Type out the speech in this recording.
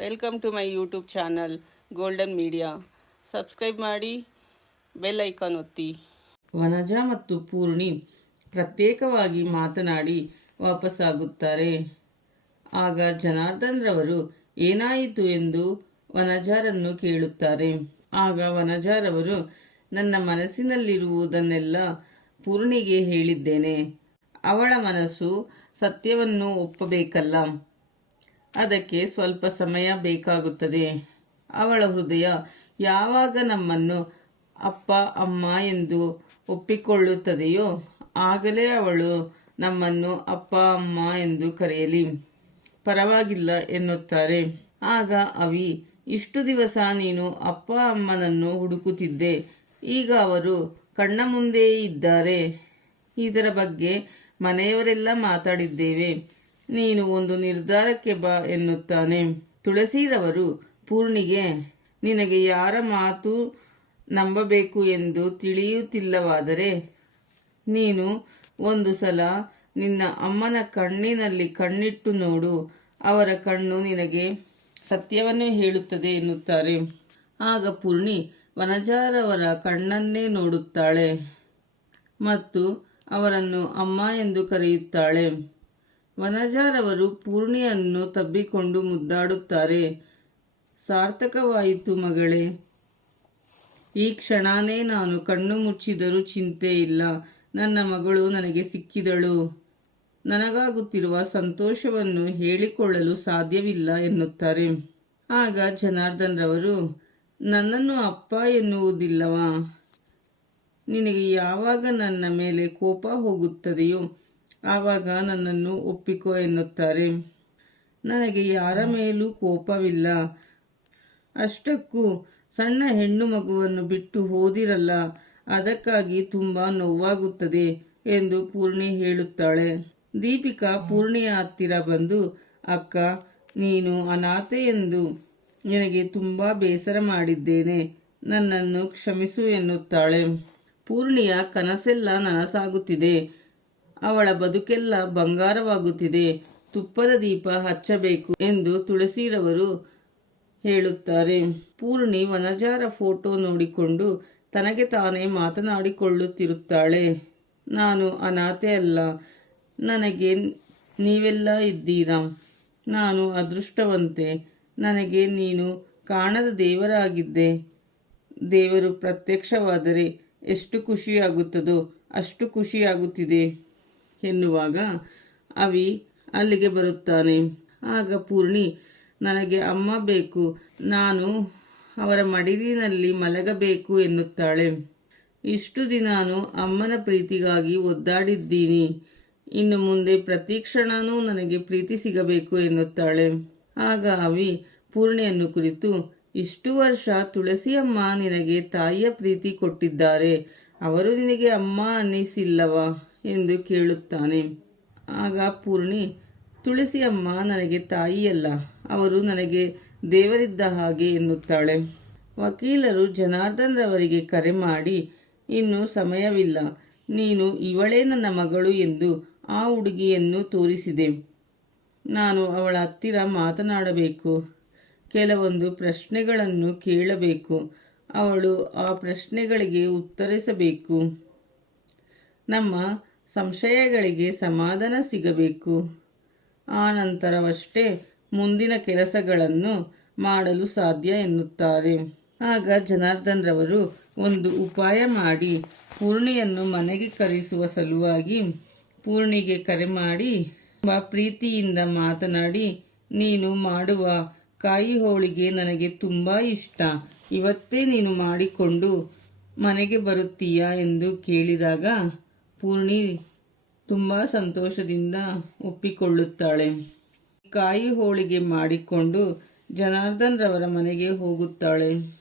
Welcome to my YouTube channel golden media subscribe ಮಾಡಿ bell icon ಒತ್ತಿ. ವನಜ ಮತ್ತು ಪೂರ್ಣಿ ಪ್ರತ್ಯೇಕವಾಗಿ ಮಾತನಾಡಿ ವಾಪಸ್ಸಾಗುತ್ತಾರೆ. ಆಗ ಜನಾರ್ದನ್ ರವರು, ಏನಾಯಿತು ಎಂದು ವನಜಾರನ್ನು ಕೇಳುತ್ತಾರೆ. ಆಗ ವನಜಾರವರು ನನ್ನ ಮನಸ್ಸಿನಲ್ಲಿರುವುದನ್ನೆಲ್ಲ ಪೂರ್ಣಿಗೆ ಹೇಳಿದ್ದೇನೆ. ಅವಳ ಮನಸ್ಸು ಸತ್ಯವನ್ನು ಒಪ್ಪಬೇಕಲ್ಲ. ಅದಕ್ಕೆ ಸ್ವಲ್ಪ ಸಮಯ ಬೇಕಾಗುತ್ತದೆ. ಅವಳ ಹೃದಯ ಯಾವಾಗ ನಮ್ಮನ್ನು ಅಪ್ಪ, ಅಮ್ಮ ಎಂದು ಒಪ್ಪಿಕೊಳ್ಳುತ್ತದೆಯೋ ಆಗಲೇ ಅವಳು ನಮ್ಮನ್ನು ಅಪ್ಪ, ಅಮ್ಮ ಎಂದು ಕರೆಯಲಿ. ಪರವಾಗಿಲ್ಲ ಎನ್ನುತ್ತಾರೆ. ಆಗ ಅವಿ, ಇಷ್ಟು ದಿವಸ ನೀನು ಅಪ್ಪ, ಅಮ್ಮನನ್ನು ಹುಡುಕುತ್ತಿದ್ದೆ. ಈಗ ಅವರು ಕಣ್ಣ ಮುಂದೆ ಇದ್ದಾರೆ. ಇದರ ಬಗ್ಗೆ ಮನೆಯವರೆಲ್ಲ ಮಾತಾಡಿದ್ದೇವೆ. ನೀನು ಒಂದು ನಿರ್ಧಾರಕ್ಕೆ ಬಾ ಎನ್ನುತ್ತಾನೆ. ತುಳಸಿರವರು, ಪೂರ್ಣಿಗೆ, ನಿನಗೆ ಯಾರ ಮಾತು ನಂಬಬೇಕು ಎಂದು ತಿಳಿಯುತ್ತಿಲ್ಲವಾದರೆ ನೀನು ಒಂದು ಸಲ ನಿನ್ನ ಅಮ್ಮನ ಕಣ್ಣಿನಲ್ಲಿ ಕಣ್ಣಿಟ್ಟು ನೋಡು. ಅವರ ಕಣ್ಣು ನಿನಗೆ ಸತ್ಯವನ್ನೇ ಹೇಳುತ್ತದೆ ಎನ್ನುತ್ತಾರೆ. ಆಗ ಪೂರ್ಣಿ ವನಜಾರವರ ಕಣ್ಣನ್ನೇ ನೋಡುತ್ತಾಳೆ ಮತ್ತು ಅವರನ್ನು ಅಮ್ಮ ಎಂದು ಕರೆಯುತ್ತಾಳೆ. ವನಜಾರವರು ಪೂರ್ಣಿಯನ್ನು ತಬ್ಬಿಕೊಂಡು ಮುದ್ದಾಡುತ್ತಾರೆ. ಸಾರ್ಥಕವಾಯಿತು ಮಗಳೇ. ಈ ಕ್ಷಣನೇ ನಾನು ಕಣ್ಣು ಮುಚ್ಚಿದರೂ ಚಿಂತೆ ಇಲ್ಲ. ನನ್ನ ಮಗಳು ನನಗೆ ಸಿಕ್ಕಿದಳು. ನನಗಾಗುತ್ತಿರುವ ಸಂತೋಷವನ್ನು ಹೇಳಿಕೊಳ್ಳಲು ಸಾಧ್ಯವಿಲ್ಲ ಎನ್ನುತ್ತಾರೆ. ಆಗ ಜನಾರ್ದನ್ ರವರು ನನ್ನನ್ನು ಅಪ್ಪ ಎನ್ನುವುದಿಲ್ಲವಾ? ನಿನಗೆ ಯಾವಾಗ ನನ್ನ ಮೇಲೆ ಕೋಪ ಹೋಗುತ್ತದೆಯೋ ಆವಾಗ ನನ್ನನ್ನು ಒಪ್ಪಿಕೋ ಎನ್ನುತ್ತಾರೆ. ನನಗೆ ಯಾರ ಮೇಲೂ ಕೋಪವಿಲ್ಲ. ಅಷ್ಟಕ್ಕೂ ಸಣ್ಣ ಹೆಣ್ಣು ಮಗುವನ್ನು ಬಿಟ್ಟು ಹೋದಿರಲ್ಲ, ಅದಕ್ಕಾಗಿ ತುಂಬ ನೋವಾಗುತ್ತದೆ ಎಂದು ಪೂರ್ಣಿ ಹೇಳುತ್ತಾಳೆ. ದೀಪಿಕಾ ಪೂರ್ಣಿಯ ಹತ್ತಿರ ಬಂದು, ಅಕ್ಕ, ನೀನು ಅನಾಥೆ ಎಂದು ನಿನಗೆ ತುಂಬ ಬೇಸರ ಮಾಡಿದ್ದೇನೆ, ನನ್ನನ್ನು ಕ್ಷಮಿಸು ಎನ್ನುತ್ತಾಳೆ. ಪೂರ್ಣಿಯ ಕನಸೆಲ್ಲ ನನಸಾಗುತ್ತಿದೆ. ಅವಳ ಬದುಕೆಲ್ಲ ಬಂಗಾರವಾಗುತ್ತಿದೆ, ತುಪ್ಪದ ದೀಪ ಹಚ್ಚಬೇಕು ಎಂದು ತುಳಸಿರವರು ಹೇಳುತ್ತಾರೆ. ಪೂರ್ಣಿ ವನಜಾರ ಫೋಟೋ ನೋಡಿಕೊಂಡು ತನಗೆ ತಾನೇ ಮಾತನಾಡಿಕೊಳ್ಳುತ್ತಿರುತ್ತಾಳೆ. ನಾನು ಅನಾಥೆ ಅಲ್ಲ, ನನಗೆ ನೀವೆಲ್ಲ ಇದ್ದೀರಾ? ನಾನು ಅದೃಷ್ಟವಂತೆ, ನನಗೆ ನೀನು ಕಾಣದ ದೇವರಾಗಿದ್ದೆ. ದೇವರು ಪ್ರತ್ಯಕ್ಷವಾದರೆ ಎಷ್ಟು ಖುಷಿಯಾಗುತ್ತದೋ ಅಷ್ಟು ಖುಷಿಯಾಗುತ್ತಿದೆ. ಎನ್ನುವಾಗ ಅವಿ ಅಲ್ಲಿಗೆ ಬರುತ್ತಾನೆ. ಆಗ ಪೂರ್ಣಿ, ನನಗೆ ಅಮ್ಮ ಬೇಕು. ನಾನು ಅವರ ಮಡಿಲಿನಲ್ಲಿ ಮಲಗಬೇಕು ಎನ್ನುತ್ತಾಳೆ. ಇಷ್ಟು ದಿನಾನು ಅಮ್ಮನ ಪ್ರೀತಿಗಾಗಿ ಒದ್ದಾಡಿದ್ದೀನಿ. ಇನ್ನು ಮುಂದೆ ಪ್ರತಿ ಕ್ಷಣನೂ ನನಗೆ ಪ್ರೀತಿ ಸಿಗಬೇಕು ಎನ್ನುತ್ತಾಳೆ. ಆಗ ಅವಿ ಪೂರ್ಣಿಯನ್ನು ಕುರಿತು, ಇಷ್ಟು ವರ್ಷ ತುಳಸಿಯಮ್ಮ ನಿನಗೆ ತಾಯಿಯ ಪ್ರೀತಿ ಕೊಟ್ಟಿದ್ದಾರೆ. ಅವರು ನಿನಗೆ ಅಮ್ಮ ಅನ್ನಿಸಿಲ್ಲವಾ? ಎಂದು ಕೇಳುತ್ತಾನೆ. ಆಗ ಪೂರ್ಣಿ, ತುಳಸಿಯಮ್ಮ ನನಗೆ ತಾಯಿಯಲ್ಲ, ಅವರು ನನಗೆ ದೇವರಿದ್ದ ಹಾಗೆ ಎನ್ನುತ್ತಾಳೆ. ವಕೀಲರು ಜನಾರ್ದನ್ರವರಿಗೆ ಕರೆ ಮಾಡಿ, ಇನ್ನು ಸಮಯವಿಲ್ಲ, ನೀನು ಇವಳೇ ನನ್ನ ಮಗಳು ಎಂದು ಆ ಹುಡುಗಿಯನ್ನು ತೋರಿಸಿದೆ. ನಾನು ಅವಳ ಹತ್ತಿರ ಮಾತನಾಡಬೇಕು, ಕೆಲವೊಂದು ಪ್ರಶ್ನೆಗಳನ್ನು ಕೇಳಬೇಕು, ಅವಳು ಆ ಪ್ರಶ್ನೆಗಳಿಗೆ ಉತ್ತರಿಸಬೇಕು. ನಮ್ಮ ಸಂಶಯಗಳಿಗೆ ಸಮಾಧಾನ ಸಿಗಬೇಕು. ಆ ನಂತರವಷ್ಟೇ ಮುಂದಿನ ಕೆಲಸಗಳನ್ನು ಮಾಡಲು ಸಾಧ್ಯ ಎನ್ನುತ್ತಾರೆ. ಆಗ ಜನಾರ್ದನ್ ರವರು ಒಂದು ಉಪಾಯ ಮಾಡಿ ಪೂರ್ಣಿಯನ್ನು ಮನೆಗೆ ಕರೆಸುವ ಸಲುವಾಗಿ ಪೂರ್ಣಿಗೆ ಕರೆ ಮಾಡಿ, ತುಂಬ ಪ್ರೀತಿಯಿಂದ ಮಾತನಾಡಿ, ನೀನು ಮಾಡುವ ಕಾಯಿ ಹೋಳಿಗೆ ನನಗೆ ತುಂಬ ಇಷ್ಟ. ಇವತ್ತೇ ನೀನು ಮಾಡಿಕೊಂಡು ಮನೆಗೆ ಬರುತ್ತೀಯಾ? ಎಂದು ಕೇಳಿದಾಗ ಪೂರ್ಣಿ ತುಂಬ ಸಂತೋಷದಿಂದ ಒಪ್ಪಿಕೊಳ್ಳುತ್ತಾಳೆ. ಕಾಯಿ ಹೋಳಿಗೆ ಮಾಡಿಕೊಂಡು ಜನಾರ್ದನ್ ರವರ ಮನೆಗೆ ಹೋಗುತ್ತಾಳೆ.